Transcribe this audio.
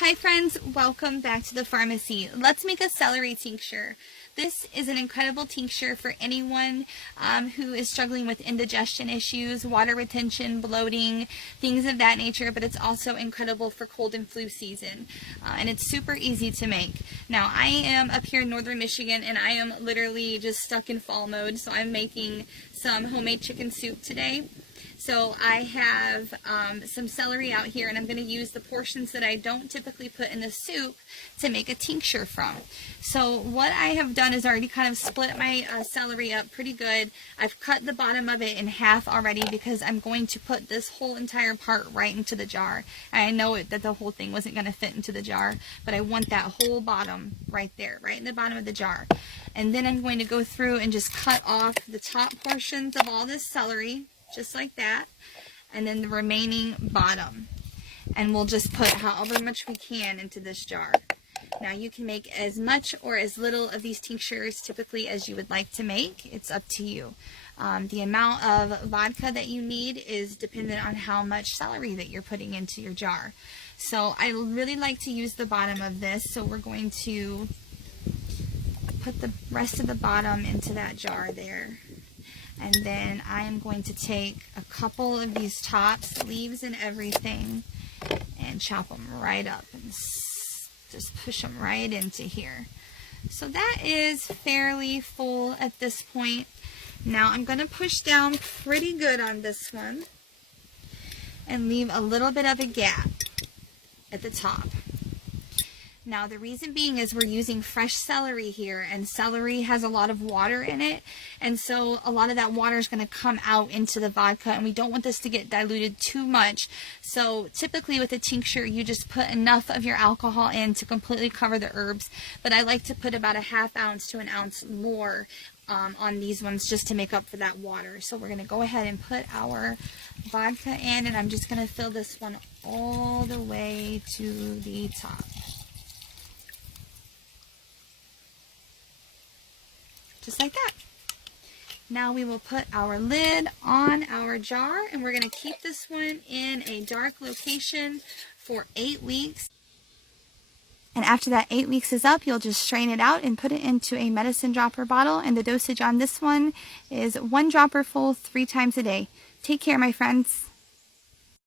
Hi friends, welcome back to the pharmacy. Let's make a celery tincture. This is an incredible tincture for anyone who is struggling with indigestion issues, water retention, bloating, things of that nature, but it's also incredible for cold and flu season. And it's super easy to make. Now, I am up here in northern Michigan and I am literally just stuck in fall mode, so I'm making some homemade chicken soup today. So I have some celery out here, and I'm going to use the portions that I don't typically put in the soup to make a tincture from. So what I have done is already kind of split my celery up pretty good. I've cut the bottom of it in half already because I'm going to put this whole entire part right into the jar. I know that the whole thing wasn't going to fit into the jar, but I want that whole bottom right there, right in the bottom of the jar. And then I'm going to go through and just cut off the top portions of all this celery, just like that, and then the remaining bottom, and we'll just put however much we can into this jar. Now you can make as much or as little of these tinctures typically as you would like to make. It's up to you. The amount of vodka that you need is dependent on how much celery that you're putting into your jar. So I really like to use the bottom of this, so we're going to put the rest of the bottom into that jar there. And then I am going to take a couple of these tops, leaves and everything, and chop them right up and just push them right into here. So that is fairly full at this point. Now I'm going to push down pretty good on this one and leave a little bit of a gap at the top. Now the reason being is we're using fresh celery here, and celery has a lot of water in it, and so a lot of that water is going to come out into the vodka, and we don't want this to get diluted too much. So typically with a tincture you just put enough of your alcohol in to completely cover the herbs, but I like to put about a ½ ounce to an ounce more on these ones just to make up for that water. So we're going to go ahead and put our vodka in, and I'm just going to fill this one all the way to the top. Just like that. Now we will put our lid on our jar, and we're going to keep this one in a dark location for 8 weeks. And after that 8 weeks is up, you'll just strain it out and put it into a medicine dropper bottle. And the dosage on this one is 1 dropper full 3 times a day. Take care, my friends.